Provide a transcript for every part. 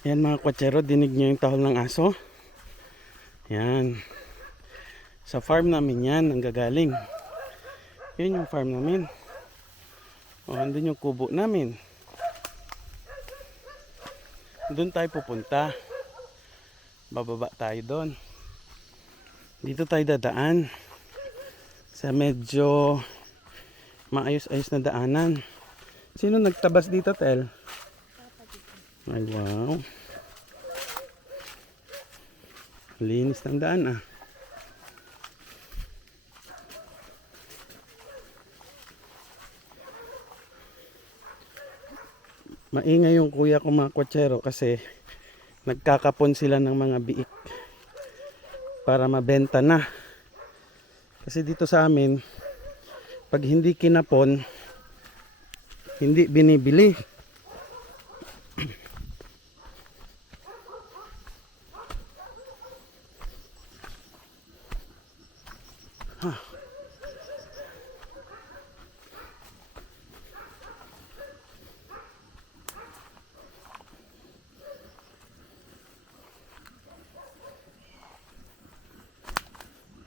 Yan mga kwatsero, dinig nyo yung tahol ng aso. Yan. Sa farm namin yan, nanggagaling. Yan yung farm namin. O, andun yung kubo namin. Doon tayo pupunta. Bababa tayo doon. Dito tayo dadaan. Sa medyo maayos-ayos na daanan. Sino nagtabas dito, Tel? Ay, wow. Linis ng daan ah. Maingay yung kuya ko mga kwatsero kasi nagkakapon sila ng mga biik para mabenta na. Kasi dito sa amin, pag hindi kinapon, hindi binibili.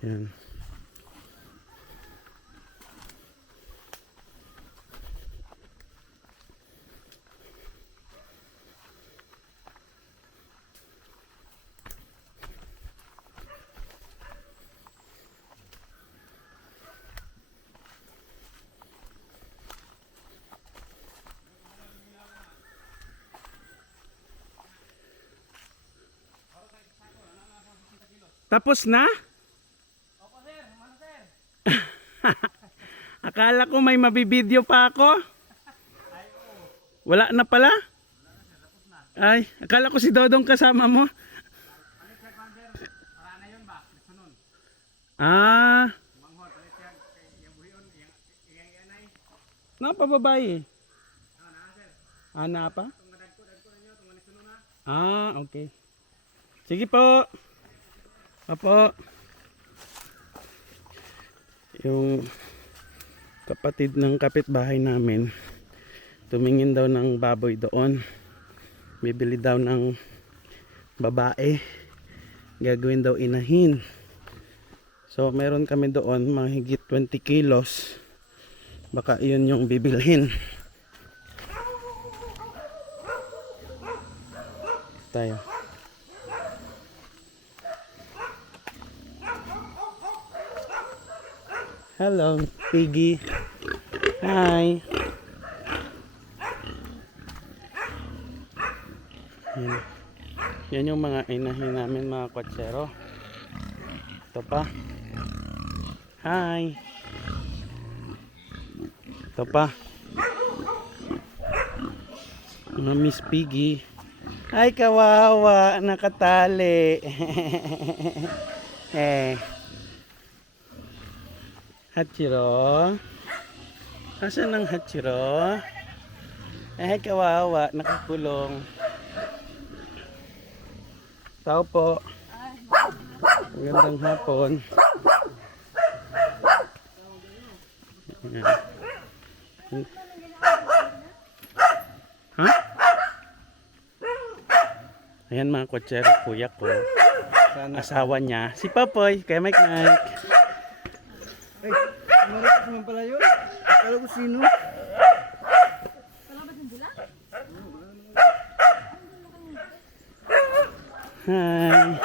Yan. Tapos na? Opo sir, mana sir? Akala ko may mabibideo pa ako. Wala na pala? Ay, akala ko si Dodong kasama mo. Ah. Napababae. Ah, na pa? Ah, okay. Sige po. Apo. Yung kapatid ng kapitbahay namin tumingin daw ng baboy doon. Bibili daw ng babae. Gagawin daw inahin. So meron kami doon mga higit 20 kilos. Baka iyon yung bibilhin. Tayo. Hello, Piggy. Hi. Yan. Yan yung mga inahin namin mga kwatsero. Ito pa. Hi. Ito pa. Mga Miss Piggy. Ay, kawawa. Nakatali. Eh. Hachiro. Asan ang Hachiro? Ay, kawawa. Nakakulong. Tao po. Magandang hapon. Ha? Ayan mga kwatsero, kuya ko. Asawa niya. Si Papoy. Kaya Mike. Ay, umarik naman pala yun. Akala ko sino. Hi.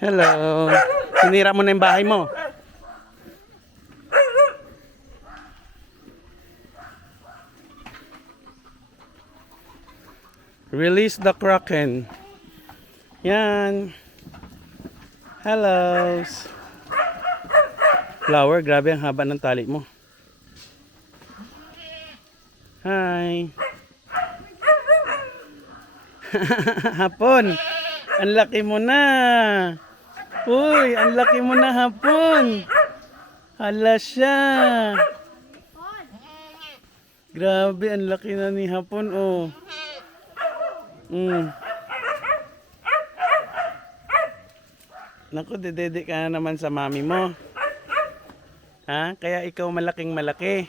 Hello. Sinira mo na yung bahay mo. Release the Kraken. Yan. Hello. Flower, grabe ang haba ng tali mo. Hi. Hapon. Ang laki mo na. Uy, ang laki mo na hapon. Hala siya. Grabe, ang laki na ni hapon, oh. Naku, dedede ka na naman sa mami mo. Ha? Kaya ikaw malaking malaki.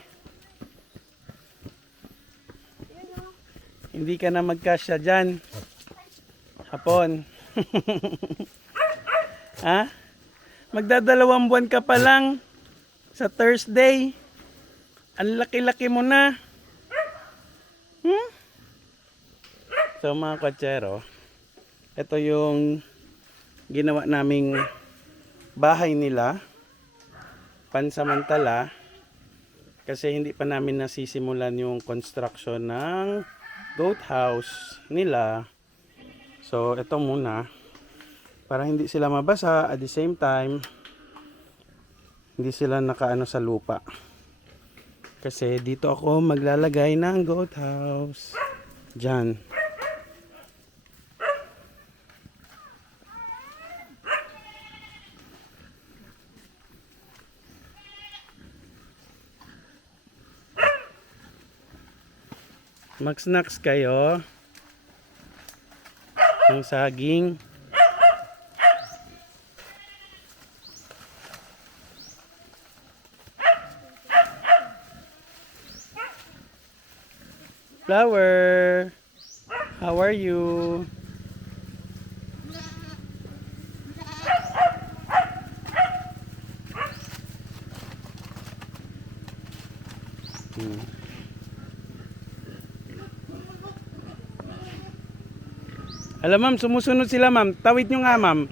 Hindi ka na magkasya dyan. Hapon. Ha? Magdadalawang buwan ka pa lang sa Thursday. Ang laki-laki mo na. Hmm? So mga kwatsero, ito yung ginawa naming bahay nila. Pansamantala. Kasi hindi pa namin nasisimulan yung construction ng goat house nila. So ito muna. Para hindi sila mabasa at the same time hindi sila nakaano sa lupa. Kasi dito ako maglalagay ng goat house. Diyan. Mag-snacks kayo ng saging. Flower, how are you? Alam ma'am, sumusunod sila ma'am. Tawid nyo nga ma'am.